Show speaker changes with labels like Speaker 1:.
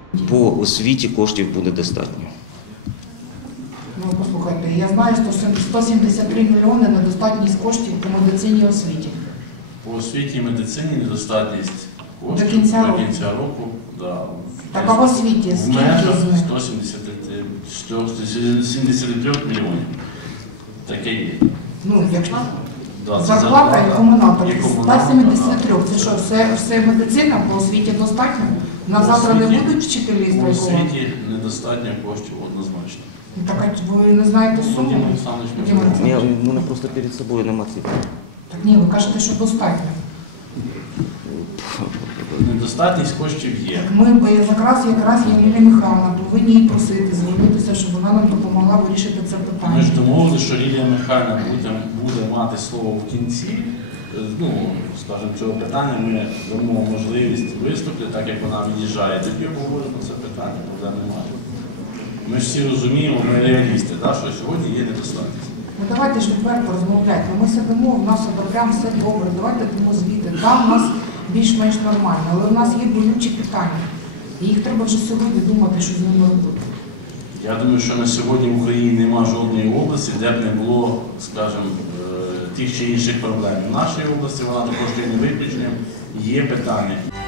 Speaker 1: По освіті коштів буде достатньо.
Speaker 2: Ну, послухайте, я знаю, що 173 мільйони недостатність коштів по медицині і освіті.
Speaker 3: По освіті і медицині недостатність коштів
Speaker 2: До кінця
Speaker 3: року. Да.
Speaker 2: Так, а в освіті
Speaker 3: В
Speaker 2: скільки
Speaker 3: межах
Speaker 2: з них?
Speaker 3: 173 мільйонів. Таке є.
Speaker 2: Ну, якщо
Speaker 3: Да, це
Speaker 2: зарплата і комуналка,
Speaker 3: і
Speaker 2: 173. Це що, все медицина по освіті достатньо? На завтра не будуть вчителі
Speaker 3: По
Speaker 2: страйкувати?
Speaker 3: освіті недостатньо коштів однозначно.
Speaker 2: Так, а ви не знаєте суму?
Speaker 3: Діма Олександрович,
Speaker 2: Діма
Speaker 1: У мене просто перед собою нема цифр.
Speaker 2: Так ні, ви кажете, що достатньо.
Speaker 3: недостатність коштів є.
Speaker 2: Ми якраз Лілія Михайловна повинні її просити звернутися, щоб вона нам допомогла вирішити це питання.
Speaker 3: Ми ж домовилися, що Лілія Михайлівна буде мати слово в кінці, скажімо, цього питання. Ми дамо можливість виступити, так як вона від'їжджає. Тоді обговоримо це питання, проблем немає. Ми ж всі розуміємо, ми реалісти, що сьогодні є недостатність.
Speaker 2: Ну давайте ж відверто розмовляти. Ми сидимо, в нас прям все добре, давайте тому звіти. Там у нас більш-менш нормально, але у нас є болючі питання. І їх треба вже сьогодні думати, що з ними робити.
Speaker 3: Я думаю, що на сьогодні в Україні немає жодної області, де б не було, скажімо, тих чи інших проблем. В нашій області вона також є не виключенням, є питання.